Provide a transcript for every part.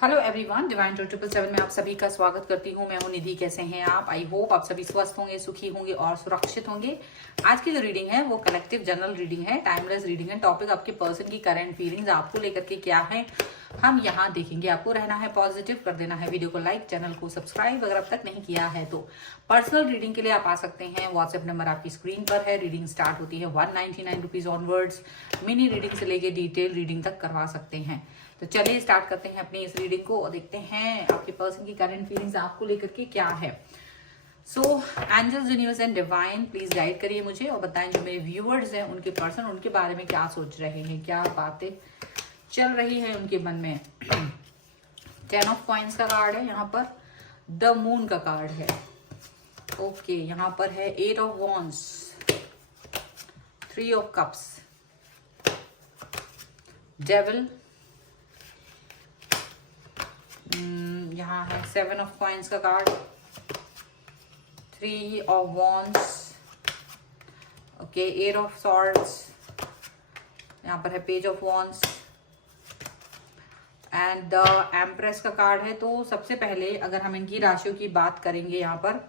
Hello everyone, divine 777 में आप सभी का स्वागत करती हूँ। मैं हूँ निधि। कैसे हैं आप? आई होप आप सभी स्वस्थ होंगे, सुखी होंगे और सुरक्षित होंगे। आज की जो रीडिंग है वो कलेक्टिव जनरल रीडिंग है, टाइमलेस रीडिंग है। टॉपिक आपके पर्सन की करंट फीलिंग्स आपको लेकर के क्या है हम यहाँ देखेंगे। आपको रहना है पॉजिटिव, कर देना है वीडियो को लाइक, चैनल को सब्सक्राइब अगर अब तक नहीं किया है तो। पर्सनल रीडिंग के लिए आप आ सकते हैं, व्हाट्सएप नंबर आपकी स्क्रीन पर है। रीडिंग स्टार्ट होती है 199 रुपीज ऑनवर्ड्स। मिनी रीडिंग से लेके डिटेल रीडिंग तक करवा सकते हैं। तो चलिए स्टार्ट करते हैं अपनी इस रीडिंग को और देखते हैं आपके पर्सन की करंट फीलिंग्स आपको लेकर के क्या है। So angels, universe and divine, please guide करिए मुझे और बताएं जो मेरे व्यूअर्स हैं उनके पर्सन उनके बारे में क्या सोच रहे हैं, क्या बातें चल रही है उनके मन में। 10 ऑफ कॉइंस का कार्ड है यहाँ पर, द मून का कार्ड है। ओके, यहाँ पर है 8 of wands, 3 of cups, devil, यहाँ है 7 ऑफ कॉइंस का card, 3 of wands, okay, 8 of swords, यहाँ पर है page of wands and the empress का कार्ड है। तो सबसे पहले अगर हम इनकी राशियों की बात करेंगे यहाँ पर,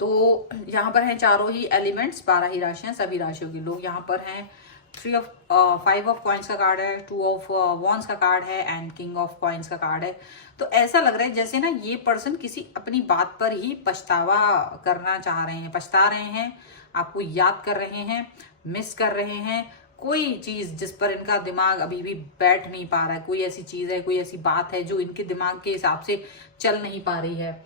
तो यहाँ पर हैं चारों ही एलिमेंट्स, 12 ही राशियां, सभी राशियों के लोग यहाँ पर हैं। 5 ऑफ कॉइंस का कार्ड है, 2 ऑफ वॉन्ड्स का कार्ड है एंड किंग ऑफ कॉइंस का कार्ड है। तो ऐसा लग रहा है जैसे ना ये पर्सन किसी अपनी बात पर ही पछतावा करना चाह रहे हैं, पछता रहे हैं, आपको याद कर रहे हैं, मिस कर रहे हैं। कोई चीज जिस पर इनका दिमाग अभी भी बैठ नहीं पा रहा है, कोई ऐसी चीज है, कोई ऐसी बात है जो इनके दिमाग के हिसाब से चल नहीं पा रही है,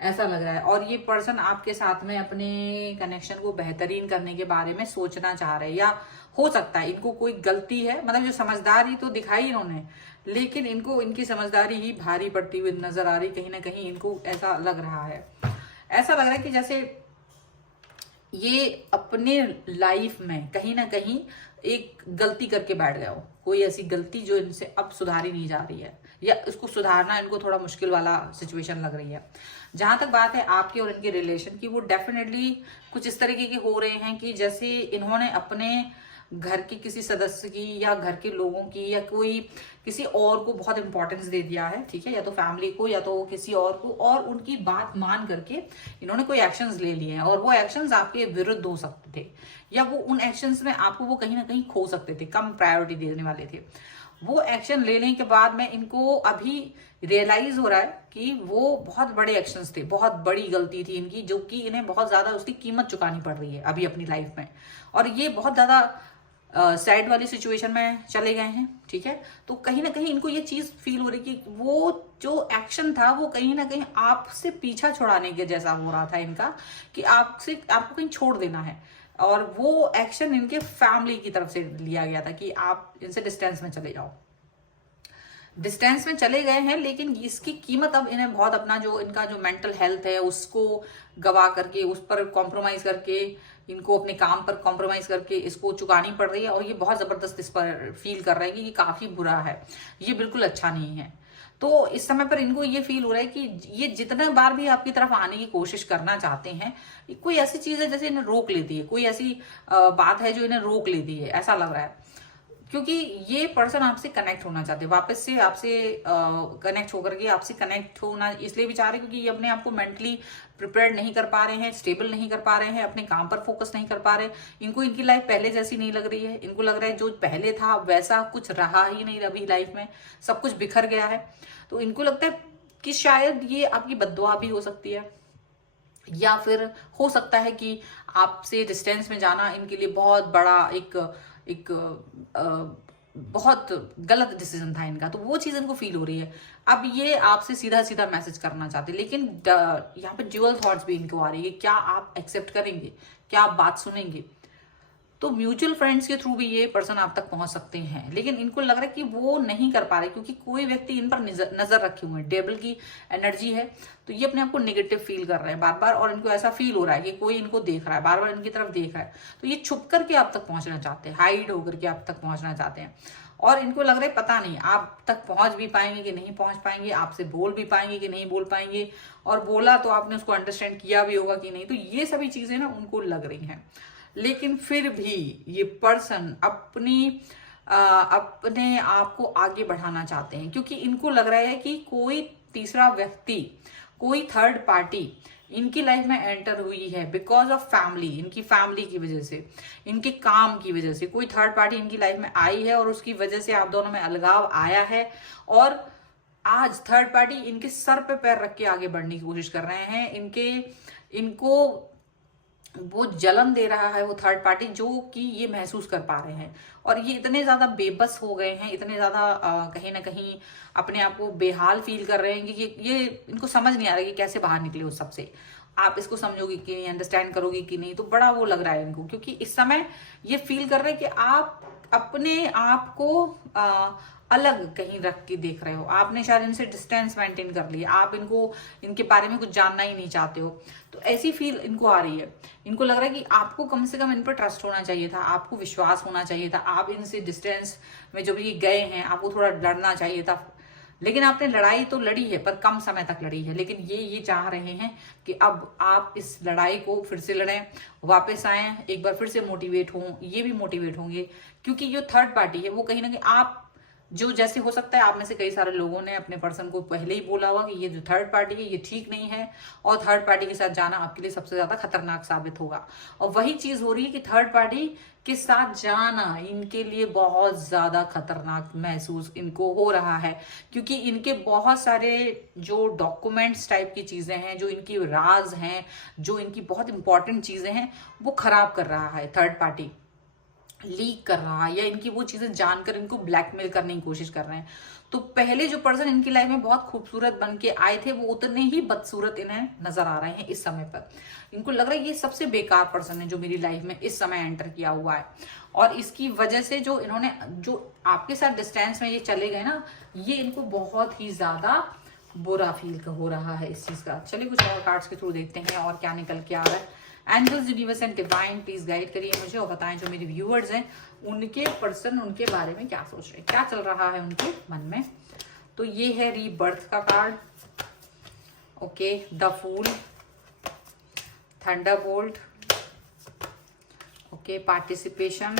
ऐसा लग रहा है। और ये पर्सन आपके साथ में अपने कनेक्शन को बेहतरीन करने के बारे में सोचना चाह रहे हैं, या हो सकता है इनको कोई गलती है, मतलब जो समझदारी तो दिखाई इन्होंने, लेकिन इनको इनकी समझदारी ही भारी पड़ती हुई नजर आ रही। कहीं ना कहीं इनको ऐसा लग रहा है, ऐसा लग रहा है कि जैसे ये अपने लाइफ में कहीं ना कहीं एक गलती करके बैठ गए हो, कोई ऐसी गलती जो इनसे अब सुधारी नहीं जा रही है, या इसको सुधारना इनको थोड़ा मुश्किल वाला सिचुएशन लग रही है। जहां तक बात है आपके और इनके रिलेशन की, वो डेफिनेटली कुछ इस तरीके के हो रहे हैं कि जैसे इन्होंने अपने घर के किसी सदस्य की या घर के लोगों की या कोई किसी और को बहुत इंपॉर्टेंस दे दिया है, ठीक है, या तो फैमिली को या तो किसी और को, और उनकी बात मान करके इन्होंने कोई एक्शंस ले लिए हैं और वो एक्शंस आपके विरुद्ध हो सकते थे, या वो उन एक्शंस में आपको वो कहीं ना कहीं खो सकते थे, कम प्रायोरिटी देने वाले थे। वो एक्शन लेने के बाद में इनको अभी रियलाइज हो रहा है कि वो बहुत बड़े एक्शंस थे, बहुत बड़ी गलती थी इनकी, जो कि इन्हें बहुत ज्यादा उसकी कीमत चुकानी पड़ रही है अभी अपनी लाइफ में, और ये बहुत ज्यादा सैड वाली सिचुएशन में चले गए हैं, ठीक है। तो कहीं ना कहीं इनको ये चीज फील हो रही कि वो जो एक्शन था वो कहीं ना कहीं आपसे पीछा छुड़ाने के जैसा हो रहा था इनका, कि आपसे आपको कहीं छोड़ देना है, और वो एक्शन इनके फैमिली की तरफ से लिया गया था कि आप इनसे डिस्टेंस में चले जाओ। डिस्टेंस में चले गए हैं, लेकिन इसकी कीमत अब इन्हें बहुत, अपना जो इनका जो मेंटल हेल्थ है उसको गवा करके, उस पर कॉम्प्रोमाइज करके, इनको अपने काम पर कॉम्प्रोमाइज करके इसको चुकानी पड़ रही है, और ये बहुत जबरदस्त इस पर फील कर रहे हैं कि ये काफी बुरा है, ये बिल्कुल अच्छा नहीं है। तो इस समय पर इनको ये फील हो रहा है कि ये जितने बार भी आपकी तरफ आने की कोशिश करना चाहते हैं, कोई ऐसी चीज है जैसे इन्हें रोक लेती है, कोई ऐसी बात है जो इन्हें रोक लेती है, ऐसा लग रहा है। क्योंकि ये पर्सन आपसे कनेक्ट होना चाहते हैं, वापस से आपसे कनेक्ट होकर के आपसे कनेक्ट होना इसलिए भी चाह रहे हैं क्योंकि ये अपने आप को मेंटली प्रिपेयर नहीं कर पा रहे हैं, स्टेबल नहीं कर पा रहे हैं, अपने काम पर फोकस नहीं कर पा रहे। इनको इनकी लाइफ पहले जैसी नहीं लग रही है, इनको लग रहा है जो पहले था वैसा कुछ रहा ही नहीं अभी लाइफ में, सब कुछ बिखर गया है। तो इनको लगता है कि शायद ये आपकी बद्दुआ भी हो सकती है, या फिर हो सकता है कि आपसे डिस्टेंस में जाना इनके लिए बहुत बड़ा एक बहुत गलत डिसीजन था इनका। तो वो चीज इनको फील हो रही है। अब ये आपसे सीधा सीधा मैसेज करना चाहते हैं, लेकिन यहाँ पे ड्यूअल थॉट्स भी इनको आ रही है, क्या आप एक्सेप्ट करेंगे, क्या आप बात सुनेंगे। तो म्यूचुअल फ्रेंड्स के थ्रू भी ये पर्सन आप तक पहुंच सकते हैं, लेकिन इनको लग रहा है कि वो नहीं कर पा रहे क्योंकि कोई व्यक्ति इन पर नजर रखे हुए हैं, डेबल की एनर्जी है। तो ये अपने आप को नेगेटिव फील कर रहे हैं बार बार, और इनको ऐसा फील हो रहा है कि कोई इनको देख रहा है, बार बार इनकी तरफ देख रहा है। तो ये छुप करके आप तक पहुंचना चाहते हैं, हाइड होकर के आप तक पहुंचना चाहते हैं, और इनको लग रहा है पता नहीं आप तक पहुंच भी पाएंगे कि नहीं पहुंच पाएंगे, आपसे बोल भी पाएंगे कि नहीं बोल पाएंगे, और बोला तो आपने उसको अंडरस्टैंड किया भी होगा कि नहीं। तो ये सभी चीजें ना उनको लग रही हैं, लेकिन फिर भी ये पर्सन अपनी अपने आप को आगे बढ़ाना चाहते हैं, क्योंकि इनको लग रहा है कि कोई तीसरा व्यक्ति, कोई थर्ड पार्टी इनकी लाइफ में एंटर हुई है बिकॉज ऑफ फैमिली, इनकी फैमिली की वजह से, इनके काम की वजह से कोई थर्ड पार्टी इनकी लाइफ में आई है और उसकी वजह से आप दोनों में अलगाव आया है। और आज थर्ड पार्टी इनके सर पे पैर रख के आगे बढ़ने की कोशिश कर रहे हैं। इनको वो जलन दे रहा है वो थर्ड पार्टी, जो कि ये महसूस कर पा रहे हैं। और ये इतने ज्यादा बेबस हो गए हैं, इतने ज्यादा कहीं ना कहीं अपने आप को बेहाल फील कर रहे हैं कि ये इनको समझ नहीं आ रहा कि कैसे बाहर निकले उस सबसे। आप इसको समझोगे कि नहीं, अंडरस्टैंड करोगे कि नहीं, तो बड़ा वो लग रहा है इनको, क्योंकि इस समय ये फील कर रहे हैं कि आप अपने आप को अलग कहीं रख के देख रहे हो। आपने शायद इनसे डिस्टेंस मेंटेन कर लिया, आप इनके बारे में कुछ जानना ही नहीं चाहते हो। तो ऐसी फील इनको आ रही है। इनको लग रहा है कि आपको कम से कम इन पर ट्रस्ट होना चाहिए था, आपको विश्वास होना चाहिए था, आप इनसे डिस्टेंस में जो भी गए हैं आपको थोड़ा लड़ना चाहिए था। लेकिन आपने लड़ाई तो लड़ी है, पर कम समय तक लड़ी है। लेकिन ये चाह रहे हैं कि अब आप इस लड़ाई को फिर से लड़ें, वापस आए, एक बार फिर से मोटिवेट हों। ये भी मोटिवेट होंगे, क्योंकि ये थर्ड पार्टी है वो कहीं ना कहीं आप जो, जैसे हो सकता है आप में से कई सारे लोगों ने अपने पर्सन को पहले ही बोला हुआ कि ये जो थर्ड पार्टी है ये ठीक नहीं है, और थर्ड पार्टी के साथ जाना आपके लिए सबसे ज्यादा खतरनाक साबित होगा। और वही चीज हो रही है कि थर्ड पार्टी के साथ जाना इनके लिए बहुत ज्यादा खतरनाक महसूस इनको हो रहा है, क्योंकि इनके बहुत सारे जो डॉक्यूमेंट्स टाइप की चीजें हैं, जो इनकी राज हैं, जो इनकी बहुत इंपॉर्टेंट चीजें हैं, वो खराब कर रहा है थर्ड पार्टी, लीक कर रहा है, या इनकी वो चीजें जानकर इनको ब्लैकमेल करने की कोशिश कर रहे हैं। तो पहले जो पर्सन इनकी लाइफ में बहुत खूबसूरत बन के आए थे वो उतने ही बदसूरत इन्हें नजर आ रहे हैं इस समय पर। इनको लग रहा है ये सबसे बेकार पर्सन है जो मेरी लाइफ में इस समय एंटर किया हुआ है। और इसकी वजह से जो इन्होंने, जो आपके साथ डिस्टेंस में ये चले गए ना, ये इनको बहुत ही ज्यादा बुरा फील हो रहा है इस चीज का। चलिए कुछ और कार्ड्स के थ्रू देखते हैं और क्या निकल के आ रहा है। Angels, universe and divine please guide करिए मुझे और बताएं जो मेरे व्यूअर्स हैं उनके पर्सन उनके बारे में क्या सोच रहे हैं, क्या चल रहा है उनके मन में। तो ये है रीबर्थ का card, okay, the fool, thunderbolt, okay, participation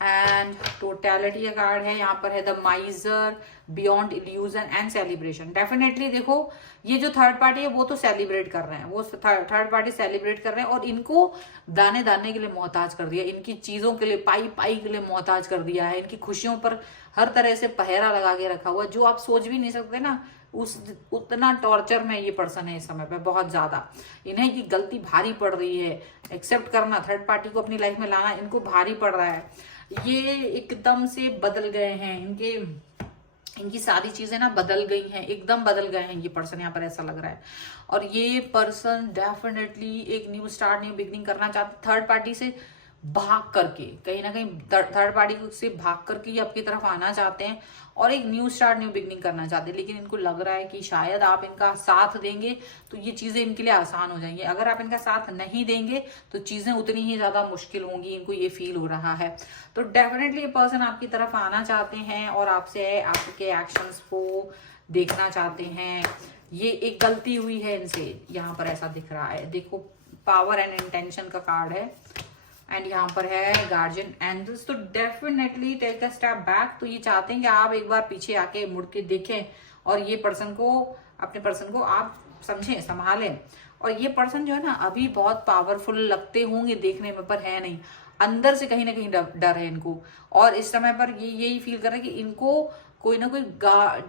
and totality का कार्ड है। यहाँ पर है the miser, beyond illusion and celebration. Definitely देखो, ये जो थर्ड पार्टी है वो तो सेलिब्रेट कर रहे हैं, वो थर्ड पार्टी सेलिब्रेट कर रहे हैं और इनको दाने दाने के लिए मोहताज कर दिया, इनकी चीजों के लिए, पाई पाई के लिए मोहताज कर दिया है, इनकी खुशियों पर हर तरह से पहरा लगा के रखा हुआ, जो आप सोच भी नहीं सकते ना, उतना टॉर्चर में ये पर्सन है इस समय पे, बहुत ज्यादा। इन्हें ये गलती भारी पड़ रही है, एक्सेप्ट करना, थर्ड पार्टी को अपनी लाइफ में लाना इनको भारी पड़ रहा है। ये एकदम से बदल गए हैं, इनकी सारी चीजें ना बदल गई हैं, एकदम बदल गए हैं ये पर्सन, यहाँ पर ऐसा लग रहा है। और ये पर्सन डेफिनेटली एक न्यू स्टार्ट, न्यू बिगनिंग करना चाहते, थर्ड पार्टी से भाग करके, कहीं ना कहीं थर्ड पार्टी से भाग करके ये आपकी तरफ आना चाहते हैं और एक न्यू स्टार्ट, न्यू बिगनिंग करना चाहते हैं। लेकिन इनको लग रहा है कि शायद आप इनका साथ देंगे तो ये चीजें इनके लिए आसान हो जाएंगी, अगर आप इनका साथ नहीं देंगे तो चीजें उतनी ही ज्यादा मुश्किल होंगी, इनको ये फील हो रहा है। तो डेफिनेटली ये पर्सन आपकी तरफ आना चाहते हैं और आपसे आपके एक्शंस को देखना चाहते हैं। ये एक गलती हुई है इनसे, यहाँ पर ऐसा दिख रहा है। देखो, पावर एंड इंटेंशन का कार्ड है एंड यहाँ पर है गार्जियन एंजल्स। तो definitely take a step back. तो ये चाहते हैं कि आप एक बार पीछे आके मुड़ के देखें और ये पर्सन को, अपने पर्सन को आप समझें, संभालें। और ये पर्सन जो है ना, अभी बहुत पावरफुल लगते होंगे देखने में, पर है नहीं, अंदर से कहीं ना कहीं डर है इनको। और इस समय पर ये यही फील कर रहे हैं कि इनको कोई ना कोई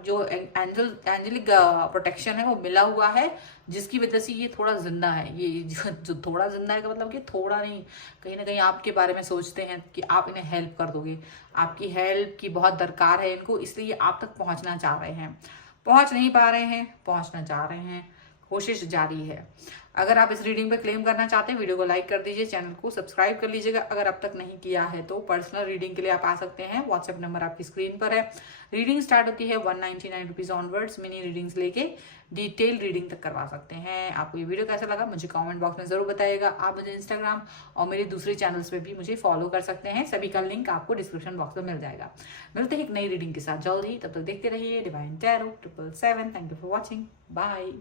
जो एंजेलिक प्रोटेक्शन है वो मिला हुआ है, जिसकी वजह से ये थोड़ा जिंदा है। ये जो थोड़ा जिंदा है का मतलब कि थोड़ा नहीं, कहीं ना कहीं आपके बारे में सोचते हैं कि आप इन्हें हेल्प कर दोगे, आपकी हेल्प की बहुत दरकार है इनको, इसलिए आप तक पहुंचना चाह रहे हैं, पहुंच नहीं पा रहे हैं, पहुंचना चाह रहे हैं, कोशिश जारी है। अगर आप इस रीडिंग पे क्लेम करना चाहते हैं, वीडियो को लाइक कर दीजिए, चैनल को सब्सक्राइब कर लीजिएगा अगर अब तक नहीं किया है तो। पर्सनल रीडिंग के लिए आप आ सकते हैं, व्हाट्सएप नंबर आपकी स्क्रीन पर है। रीडिंग स्टार्ट होती है 199 रुपीज ऑनवर्ड्स। मिनी रीडिंग्स लेके डिटेल रीडिंग तक करवा सकते हैं। आपको ये वीडियो कैसा लगा मुझे कमेंट बॉक्स में जरूर बताइएगा। आप मुझे इंस्टाग्राम और मेरे दूसरे चैनल्स पे भी मुझे फॉलो कर सकते हैं, सभी का लिंक आपको डिस्क्रिप्शन बॉक्स में मिल जाएगा। मिलते हैं एक नई रीडिंग के साथ जल्द ही, तब तक देखते रहिए divine tarot 777। Thank you for watching, bye.